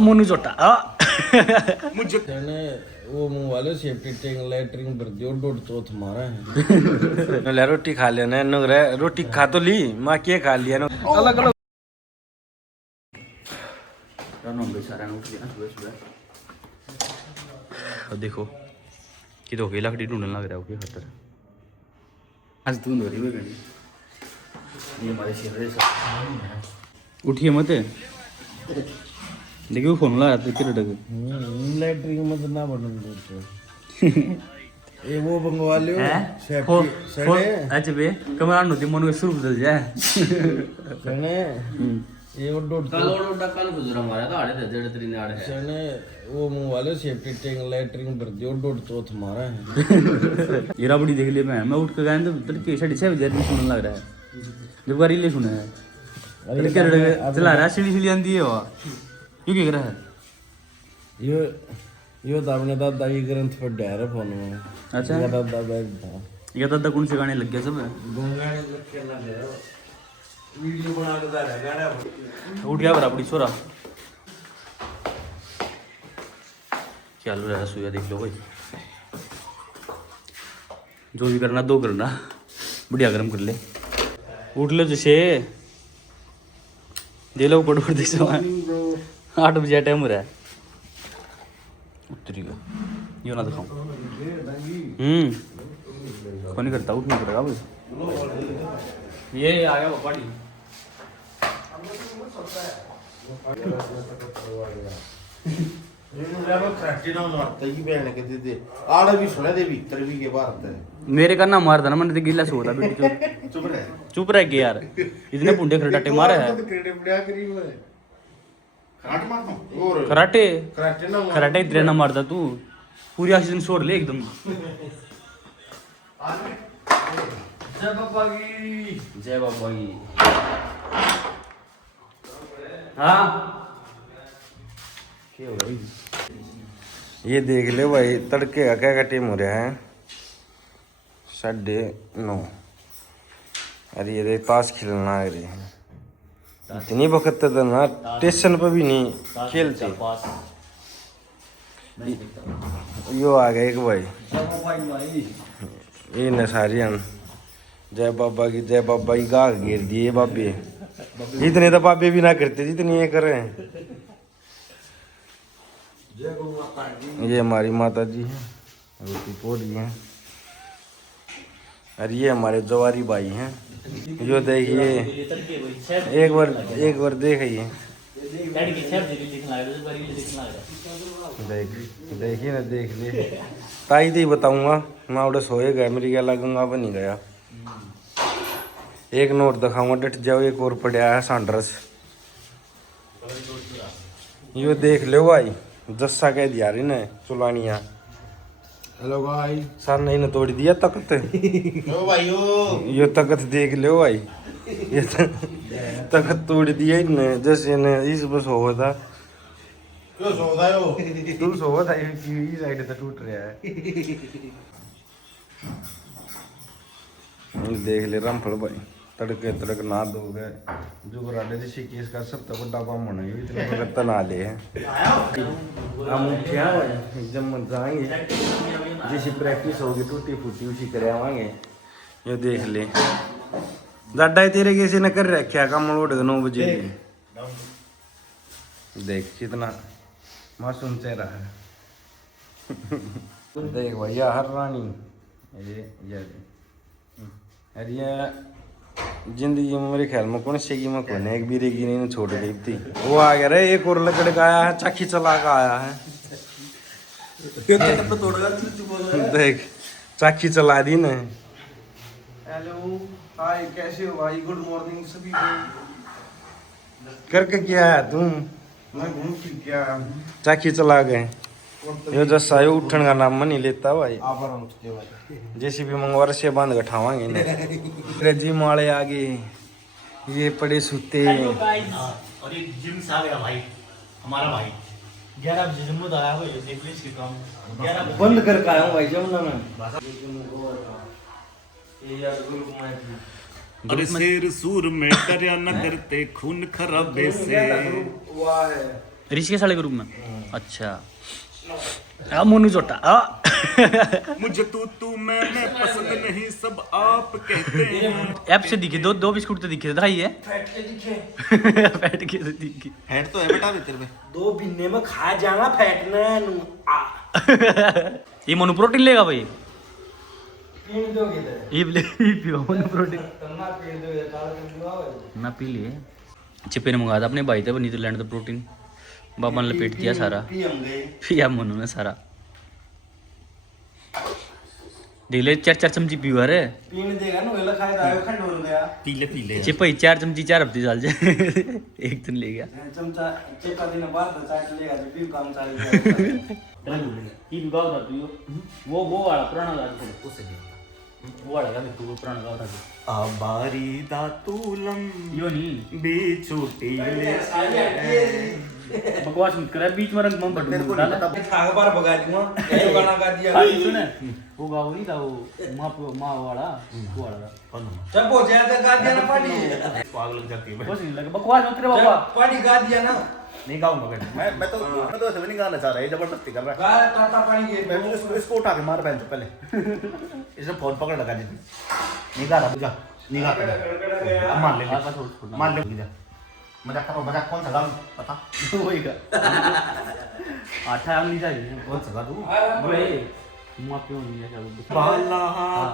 मोनू छोटा मुझे वो मुंह वाले सेफ्टी टैंक लैटरिंग भर दियो डोड चौथ मारा है ले रोटी खा लेना नुगरे रोटी खा तो ली माँ के खा लिया ना अलग अलग देखो कि तो लकड़ी ढूंढने लग रहा है उसके खातर आज तू हो रही है ये हमारे शहर उठिए मत देखिए फोन लगा तो किधर डगे लैटरिंग मत ना बनन दो ये वो मंगवा लियो सेफ्टी सने अच्छा बे कमरा नोती मन में शुरू बदल जाए सने ये वो डोड कल काल गुजरा मारा था आड़े जड़ तरी ने आड़े सने वो मुंह वाले सेफ्टी टैंक लैटरिंग भर दियो डोड चौथ मारा है ये राबड़ी देख लिया मैं उठ के गया तो तड़के 6:30 बजे सुनने लग रहा है जब बारी ले सुना है तड़के चला रहा सीढ़ी आंदी है वो क्यों क्या कर रहा है यो तो अपने दादा की ग्रंथ पर डायर फोन में अच्छा ये दादा बैग था ये दादा कौन से गाने लग गया सब गाने लग ना दे वीडियो बना के दादा गाना उठ गया बराबड़ी सोरा क्या लो रहा सुया देख लो भाई जो भी करना दो करना बढ़िया गरम कर ले उठ लो जैसे दे लो पड़ पड़ देख 8 बजे टाइम हो रहा है उतरी ये ना दिखाऊं कौन नहीं करता उठना पड़ेगा भाई ये आ गया पार्टी मेरे का ना मारता ना मैंने गिल्ला सोता बेटी चुप रह के यार इतने पुंडे खरटाटे मारे है खराटे खराटे इतने ना मारता तू पूरी ऑक्सीजन छोड़ ले एकदम जय बाबा की हाँ ये देख ले भाई तड़के का क्या टाइम हो रहा है 9:30 अरे ये देख ताश खेलना आ रही है इतनी वक्त तो ना स्टेशन पर भी नहीं खेलते यो आ गए एक भाई ये नसारियन जय बाबा की गाह घेर दिए बाबे इतने तो बाबे भी ना करते जितनी ये कर रहे हैं ये हमारी माता जी हैं रोटी पोड़ रही हैं और ये हमारे जवारी भाई हैं जो देखिए एक बार देखिए देखिए ना देख ले ताई दी बताऊंगा मैं उड़े सोए गया मेरी क्या लगूंगा अब नहीं गया एक नोट दिखाऊंगा डट जाओ एक और पड़ा है सांड्रस यो देख लो भाई जस्सा कह दिया रही ने चुलानिया हेलो भाई सर नहीं ना तोड़ दिया तकत ओ भाई यो तकत देख लो भाई ये तकत तोड़ दिया इनने जैसे ने इस बस हो था क्यों सोता हो तू सो था ये साइड से टूट रहा है देख ले रामफल भाई तड़के तड़क ना दो गए जो राडे ऋषिकेश का सब तक बड़ा बम होना है इतने भगत ना ले हैं हम क्या भाई जब मन जाएंगे जैसी प्रैक्टिस होगी टूटी फूटी उसी करे आवांगे ये देख ले दादा तेरे कैसे न कर रखा काम उठ 9 बजे देख कितना मासूम चेहरा है देख भैया हर रानी ये जिंदगी में मेरे ख्याल में कौन सी में कौन एक भी रेगी नहीं छोड़ गई थी वो आ गया रे एक और लकड़ का आया है चाकी चला का आया है देख चाकी चला दी ने हेलो हाय कैसे हो भाई गुड मॉर्निंग सभी को करके क्या है तुम मैं घूम फिर क्या चाकी चला गए यो जैसा यो उठन का नाम नहीं लेता भाई आभार उठते भाई जैसे भी मंगवार से बांध गठावांगे ने जी माले आगे ये पड़े सूते और ये जिम से आ गया भाई हमारा भाई 11 बजे जिम में आया हो ये देख लीजिए काम 11 बंद करके आया हूं भाई जमुना में ये यार ग्रुप में अरे शेर सूर में डरिया न करते खून खराबे से ऋषिकेश वाले ग्रुप में। अच्छा मोनू चोटा मुझे तू मैं पसंद नहीं सब आप कहते हैं। ऐप से दिखे दो बिस्कुट तो दिखे दिखाई है फैट के दिखे फैट के तो दिखे हेड तो है बेटा भीतर में। 2 महीने में खा जाना फैटना नु ये मोनू प्रोटीन लेगा भाई। पीन दोगे तो ये पियो मोनू प्रोटीन तन्ना पीन दोगे काला पिलवा ना पी लिए। चिप्पे ने मंगाया था अपने भाई थे नीदरलैंड का प्रोटीन। बाबा ने लपेट दिया सारा पी हम गए पिया मोनू ने सारा। डेले 4 चमची पियो अरे पीन देगा नु वेला खाए दायो खंड हो गया पीले चिप्पा 4 चमची 4 हफ्ते चल जाए एक दिन ले गया। चमचा चेपा दिन बाद चाट लेगा जो पी काम चालू ये गाँव था तू वो वाला पुराना गाँव उससे वो वाला गाँव तू पुराना गाँव था आबारी दातूलम यो नहीं बी छोटी बकवास मत कर बीच में रंग मम मेरे को नहीं पता। खाग बार भगा दूंगा ये गाना गा दिया सुन वो गाँव नहीं था वो माँ वाला वो वाला जब हो जाए तो गा दिया ना पानी आग लग जाती है। कुछ नहीं लगा बकवास मत करे बाबा। पानी गा दिया ना नहीं गाऊंगा बेटा मैं तो ऐसे भी नहीं गाना चाह रहा है जबरदस्ती कर रहा है। गा टाटा पानी के मैं इसको उठा के मार पहन से पहले इसने फोन पकड़ लगा दी नहीं गा रहा जा नहीं गा अब मान ले जा मजाक करो मजाक कौन सा गाऊं पता वही का आठा अंगली चाहिए कौन सा गा दूं वही माँ प्यो नहीं है बाला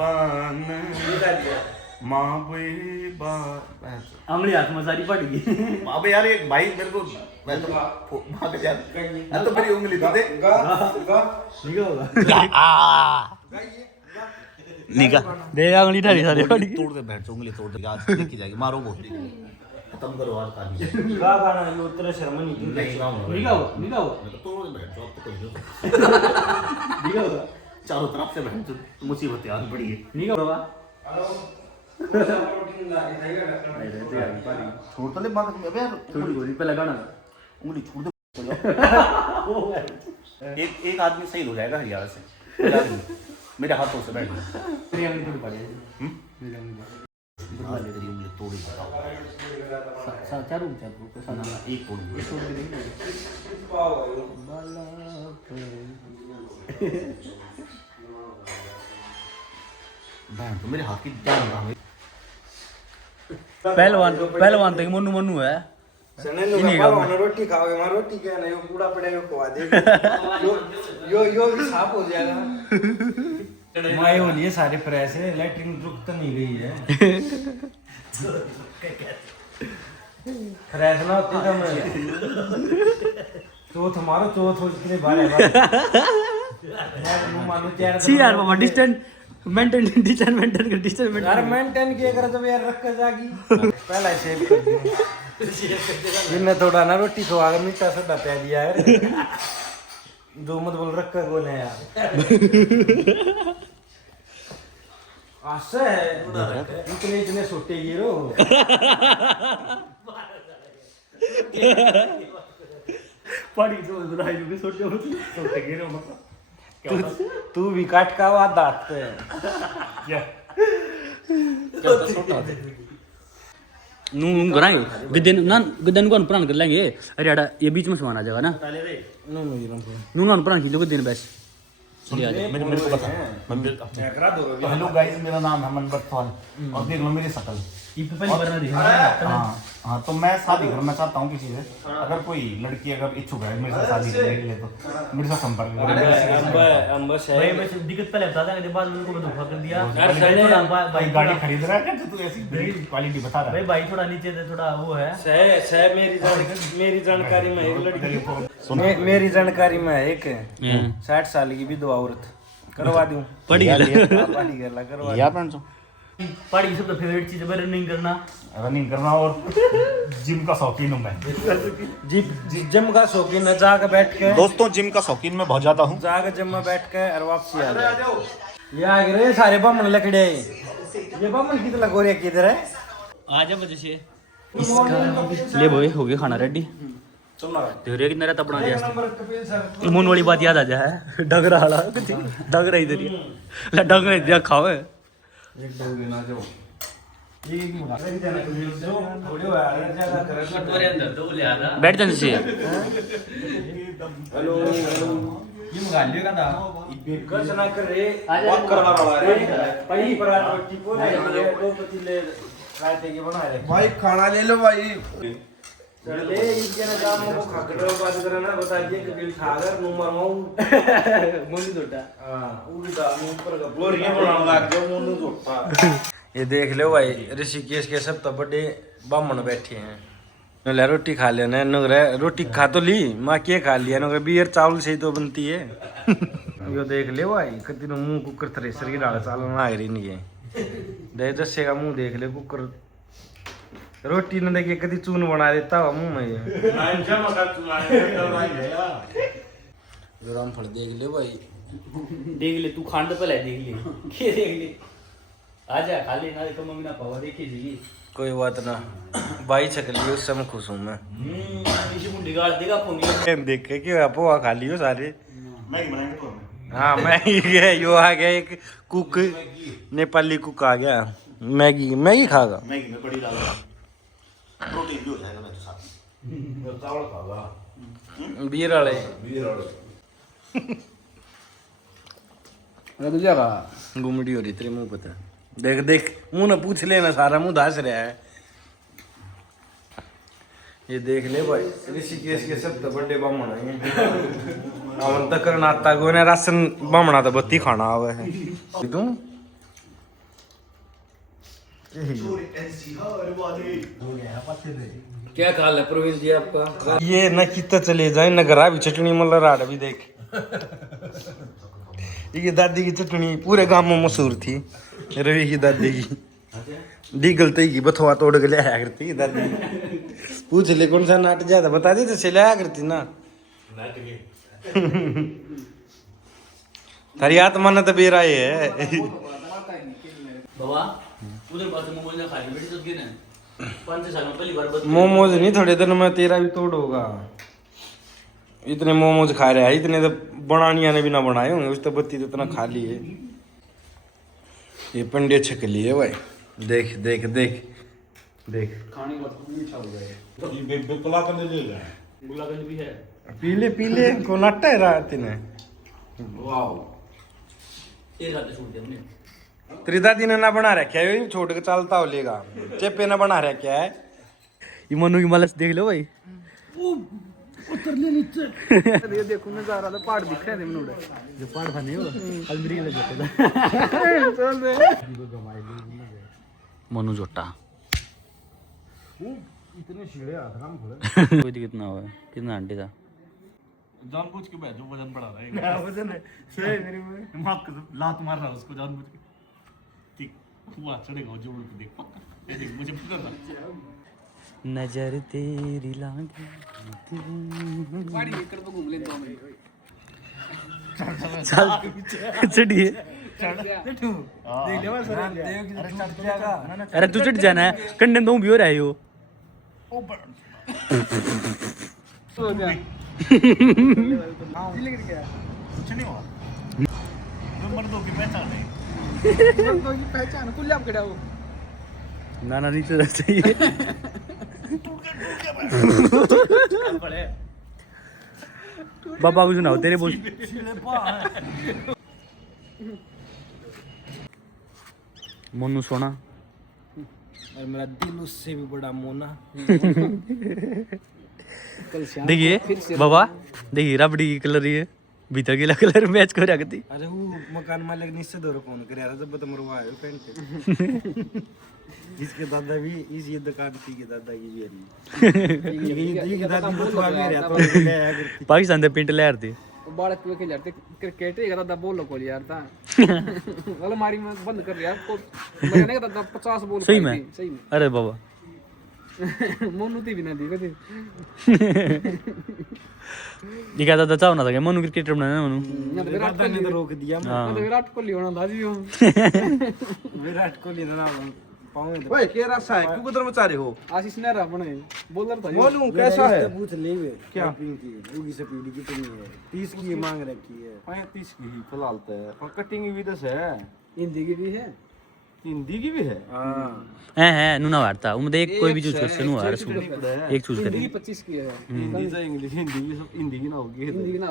पान गा दिया माँ वे बा अंगली हाथ में सारी पड़ गई। अबे यार एक भाई मेरे को मैं तो भाग यार तो मेरी उंगली तो दे गा गा निका होगा निका दे अंगली ढाली सारी पड़ गई। तोड़ दे बैठ उंगली तोड़ दे आज देखी जाएगी मारो बहुत खत्म करो आज का गा गाना ये उतरे शर्म नहीं नहीं गाऊंगा निका होगा मैं तो तोड़ दे बैठ जाओ तो कोई निका होगा चारों तरफ से बैठ तो मुसीबत आ पड़ी है। निका होगा हेलो प्रोटीन ला के देगा डॉक्टर छोड़ तो ले बात अबे यार थोड़ी गोली पे लगाना उंगली छोड़ दे एक आदमी सही हो जाएगा हरियाणा से मेरे हाथों से बैठ तेरी अंगली थोड़ी पड़ी है मेरी अंगली तेरी उंगली तोड़ी बताओ चारू चारू को साना एक तोड़ छोड़ के देंगे बहन तो मेरे हाथ की जान रहा है। पहलवान तक मनु मनु है सने नु पालो रोटी खाओगे मां रोटी क्या नहीं वो कूड़ा पड़ेगा खवा दे यो भी साफ हो जाएगा। माए हो लिए सारे प्रेस है लैट्रिन रुक तो नहीं गई है फ्रेश ना होती तो मैं चौथ मारो चौथ हो इतने बारे मानो चार छी यार बाबा डिस्टेंस मेंटेन यार मेंटेन किया कर तो यार रख कर जागी पहला सेव कर दूं इनने थोड़ा ना रोटी खवा के मीठा सोडा पै दिया है जो मत बोल रख कर बोले यार आशा है इतने सोटे गिरो पड़ी तो राई भी सोटे गिरो तू भी काट का आवाज दांत पे नू कराएंगे गद्दे को पुरान कर लेंगे। अरे यार ये बीच में समान आ जाएगा ना नू ना पुरान खींचो गद्दे बस मेरे को बता हेलो गाइस मेरा नाम है मनबर सवाल और देख लो मेरी शक्ल हाँ तो मैं शादी करना चाहता हूँ किसी से अगर कोई लड़की अगर इच्छुक है मेरे साथ शादी करने के लिए तो मेरे साथ संपर्क दिक्कत पहले बता देंगे बाद में उनको धोखा कर दिया भाई गाड़ी खरीद रहा है क्या तू ऐसी क्वालिटी बता रहा है भाई थोड़ा नीचे से थोड़ा वो है मेरी जानकारी में एक लड़की मेरी जानकारी में एक 60 साल की विधवा औरत करवा दूं पड़ी करवा पहाड़ी की सबसे फेवरेट चीज है रनिंग करना और जिम का शौकीन हूँ मैं जिम का शौकीन है जाकर बैठ के दोस्तों जिम का शौकीन मैं बहुत ज्यादा हूँ जाकर जिम में बैठ के और वापसी आ जाओ ये आ गए सारे बामन लकड़े ये बामन कितना गोरिया किधर है आ जा वजह से इसका ले भाई हो गया खाना रेडी धीरे कितना रहता बना दिया मुन वाली बात याद आ जाए डगरा वाला डगरा इधर ही डगरा इधर खाओ एक डोगे ना जाओ एक मुंगा जो थोड़े हुआ है ज्यादा कर तुम्हारे अंदर तो ले आना बैठ जाने से हेलो ये मुंगा लेगा था बेकर सना कर रे बात करवा वाला रे पहली परात रोटी को ले दो पतीले रायते के बना रहे भाई खाना ले लो भाई चले इसके ना काम को खाकर बात करना बता दिए कि बिल खाकर नु मरवाऊं मुंडी तोटा हां उल्टा मुंह पर का बोरियां बनाने लग गए मुंह धोता ये देख लो भाई ऋषिकेश के सब तो बड़े ब्राह्मण बैठे हैं नले रोटी खा लेना नगरे रोटी खा तो ली माँ के खा लिया नगरे बियर चावल से ही तो बनती है यो देख ले भाई कति नो मुंह कुकर थ्रेसर की डाल चालन आ रही नहीं है दे जस्से का मुंह देख ले कुकर रोटी न देखे कति चून बना देता हुआ मुंह में ये रामफल देख ले भाई देख ले तू खान तो पहले देख ले के देख ले आजा खा ले ना देखो मम्मी ना पावा देखी जी कोई बात ना भाई छकली उस समय खुश हूँ मैं इसी मुंडी गाड़ देगा फोन देख के क्या पोहा खा लियो सारे हाँ मैगी है यो आ गया एक कुक नेपाली कुक आ गया मैगी मैगी खागा मैगी में बड़ी डाल प्रोटीन भी हो जाएगा मैं तो साथ चावल खागा बीर वाले अरे तुझे का गुमड़ी हो रही तेरे मुंह पता देख देख मुंह ना पूछ लेना सारा मुंह धास रहा है ये देख ले भाई ऋषिकेश के सब तो बड़े ब्राह्मण हैं अवन तक नाता को ने राशन ब्राह्मणा तो बत्ती खाना आवे है तू क्या खाल है प्रवीण जी आपका ये न कितना चले जाए न घरा भी चटनी मतलब राड भी देख ये दादी की चटनी पूरे गांव में मशहूर थी रवि की दादी की डीगल तई की बथवा तोड़ के ले आया करती दादी पूछ ले कौन सा नाट ज्यादा बता दे तो से ले आया करती ना थारी आत्मा न तो बेरा है बाबा उधर बात मोमोज ना खाई बेटी तो गिने 5 साल में पहली बार बस मोमोज नहीं थोड़े दिन में तेरा भी तोड़ होगा इतने मोमोज खा रहा है इतने तो बनानिया ने भी ना बनाए होंगे उस तो बत्ती तो इतना खा ली है ये पंडे छक लिए भाई देख देख देख देख खाने का तो मीठा हो गया ये बेपला करने ले गए गुलाबगंज भी है पीले पीले को नाटा है रात ने वाओ तेरे साथ छूट दिया हमने तेरी दादी ने ना बना रखा है ये छोड़ के चलता हो लेगा चेपे ना बना रखा है ये मनु की मालस देख लो भाई ये देखो नजारा तो पहाड़ दिख रहे थे मनोड़े जो पहाड़ खाने हो अलमरी लग जाता चल रे मनु जोटा इतने सीढ़े आराम खोले कोई कितना हुआ कितना आंटी था जानबूझ के बैठो वजन बढ़ा रहा है वजन है सही मेरे में मार के लात मार रहा है उसको जानबूझ के ठीक हुआ चढ़ेगा जोड़ के देख पक्का ये देख मुझे पता था नजर तेरी लागी पहाड़ी एकड़ तो घूम ले 2 मिनट चल चढ़िए देख ले बस अरे चढ़ जाएगा अरे तू चढ़ जाना है कंडे तो भी हो रहा है यो सो जा कुछ नहीं हुआ मर्दों की पहचान है मर्दों की पहचान कुल आप खड़ा हो ना ना नीचे चाहिए बाबा कुछ ना हो तेरे बोल मोनू सोना और मेरा दिल उससे भी बड़ा मोना देखिए बाबा देखिए रबड़ी की कलर ये भीतर की कलर मैच कर रखती अरे वो मकान मालिक निश्चित दौर फोन कर रहा था जब तो मरवाए पेंट इसके दादा भी इस ये दुकान की दादा की भी ये दादी बतवा भी रहा तो पाकिस्तान दे पिंट ले आते बालक के खेलते क्रिकेट ही दादा बोल लो कोई यार था वाला मारी में बंद कर यार को मैंने का दादा 50 बोल सही में सही में अरे बाबा मोनू ती भी ना दी कदे ये क्या दादा चाहना था क्या मनु क्रिकेटर बनाना है मनु या तो विराट दादा ने तो रोक दिया हाँ तो विराट कोहली होना था जी वो विराट कोहली ना पाऊंगे तो ओए क्या रास्ता है क्यों उधर मचा रहे हो आशीष नेहरा बने बॉलर था जो मोनू कैसा है पूछ ले क्या की होगी से पीढ़ी कितनी है 30 की मांग रखी है 35 की ही फिलहाल तो है पर कटिंग भी तो है हिंदी की भी है हिंदी की भी है है नुना वार्ता उम देख कोई भी चूज कर से नु आ एक चूज हिंदी कर 25 की है हिंदी से इंग्लिश हिंदी की सब हिंदी की ना होगी हिंदी की ना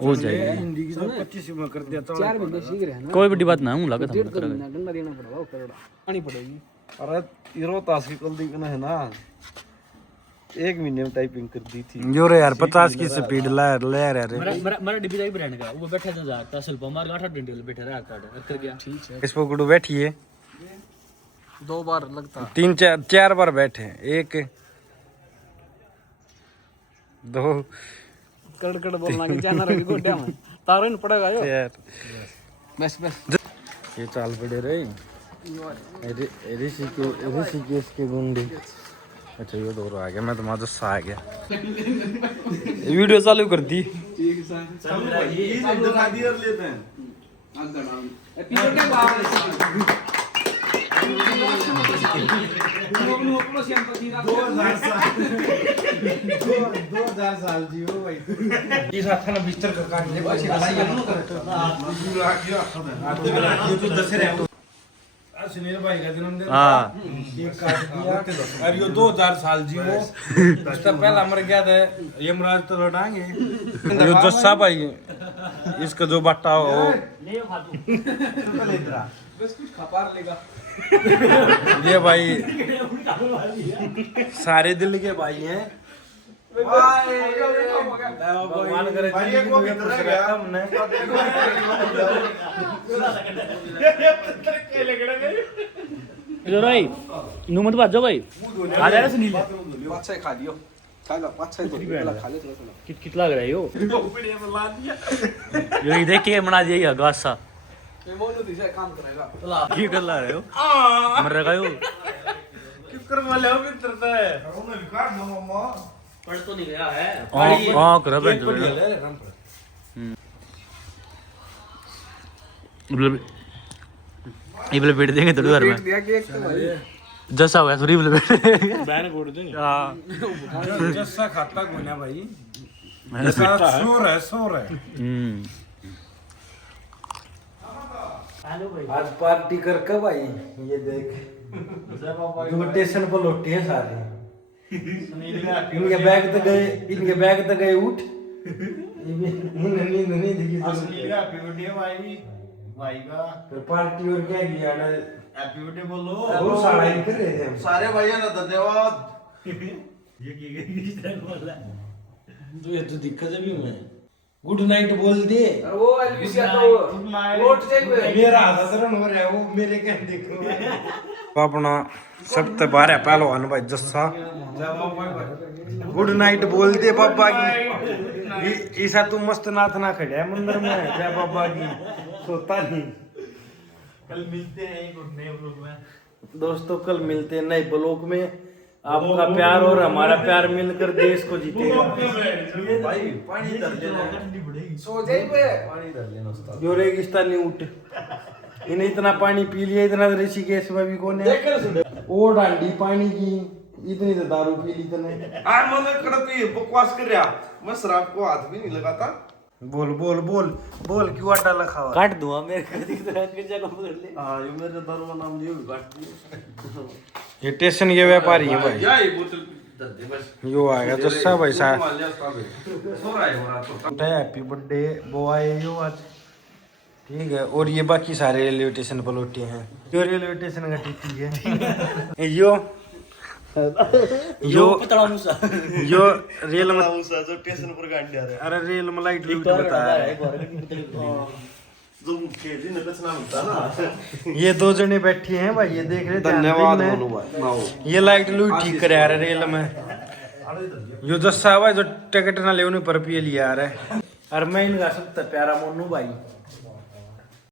हो जाएगा हिंदी की सब 25 में कर दिया तो 4 महीने सीख रहे हैं ना कोई बड़ी बात ना हूं लगा था 1.5 महीना डंडा देना पड़ेगा वो करोड़ा आनी पड़ेगी अरे इरो तास की कल दिखना है ना 1 महीने में टाइपिंग कर दी थी जो रे यार 50 की स्पीड ले रहे रे मेरा डिब्बी जाई ब्रांड का वो बैठा था जाता असल पर मार 8 घंटे बैठा रहा कार्ड कर गया ठीक है इस पर गुडू बैठी है 2 बार लगता 3-4 बार बैठे 1 2 कड़ बोलना कि जाना रही गोड्या में तारो न पड़ेगा यो 4 बस ये चाल पड़े रे ऋषिकेश के गुंडे अच्छा ये दौर आ गया मैं तो माजो सा आ गया वीडियो चालू कर दी ठीक है सर ये दिखा दिया लेते हैं एपिसोड के बाद 2000 साल जी हो भाई इस हाथ ना बिस्तर का काट ले बस ये तो दस रहे सुनील भाई का जन्मदिन हां ये काट दिया और ये 2000 साल जी वो इसका पहला मर गया था यमराज तो लौटाएंगे ये जस्सा भाई इसका जो बट्टा हो बस कुछ खपार लेगा ये भाई सारे दिल के भाई हैं भगवान करे जिंदगी में खुश रहता हमने जो भाई नु मत बाजो भाई आ जा रे सुनील अच्छा खा लियो खाएगा अच्छा तो पहला खा ले थोड़ा कित लग रहा है यो यो देख के बना दिया गासा ये मोनू दिशा काम करेगा की कर ला रहे हो मर रहा यो किकर वाले हो मित्रता है उन्हें रिकॉर्ड दो मम्मा पढ़ तो नहीं गया है हां कर बैठ ये बोले बैठ देंगे थोड़ी देर में दिया कि एक तो भाई जैसा होगा सूरी बोले बैठ बैन कोड देंगे हां जस्सा खाता कोना भाई जस्सा सो रहा आज पार्टी कर कब आई ये देख इनविटेशन पर लौटे हैं सारे इनके बैग तो गए उठ नींद नहीं दिखी असली का हैप्पी बर्थडे भाई भाई का फिर पार्टी और क्या किया ना हैप्पी बर्थडे बोलो वो सारा ही कर रहे थे हम। सारे भैया ना धन्यवाद ये की गई किस तरह बोल रहा है तो ये तो दिक्कत है भी मैं गुड नाइट बोल दे वो एलबीसी तो वोट चाहिए मेरा आदरण हो रहा है वो मेरे क्या देखो अपना सब बारह पहलवान भाई जस्सा गुड नाइट बोल दे बाबा की ईसा तू मस्त नाथ ना खड़े है मंदिर में जय बाबा की सोता नहीं कल मिलते हैं एक नए ब्लॉग में दोस्तों कल मिलते हैं नए ब्लॉग में आपका प्यार और हमारा प्यार मिलकर देश को जीतेगा भाई पानी धर लेना सो जाई पे पानी धर लेना उस्ताद जो रेगिस्तानी ऊँट इन्हें इतना पानी पी लिया इतना तो ऋषिकेश में भी कौन है वो डांडी पानी की इतनी तो दारू पी ली तने आज मैंने कड़पी बकवास कर रहा मैं शराब को हाथ भी नहीं लगाता बोल बोल बोल बोल क्यों आटा लखा काट दूंगा मेरे खाती तरह के जगह पकड़ ले हाँ ये मेरे दारू का नाम लियो काट दियो ये स्टेशन के व्यापारी है भाई या ये बोतल धर दे बस यो आ गया जस्सा भाई साहब मान लिया उस्ताद सो रहा है वो तो हैप्पी बर्थडे बॉय यो आज ठीक है और ये बाकी सारे रेलवे स्टेशन पर लौटे हैं जो रेलवे स्टेशन का टीटी है यो पतला मूसा यो रेल में जो स्टेशन पर गाड़ी आ रहा है अरे रेल में लाइट लूट बताया है जो खेजी ने कुछ नाम होता ना ये दो जने बैठे हैं भाई ये देख रहे धन्यवाद ध्यान बोलो देना। भाई ये लाइट लूट ठीक करे आ रहे रेल में यो जस्सा भाई जो टिकट ना ले उन्हें पर पिए लिया आ रहा है और मैं इनका सबसे प्यारा मोनू भाई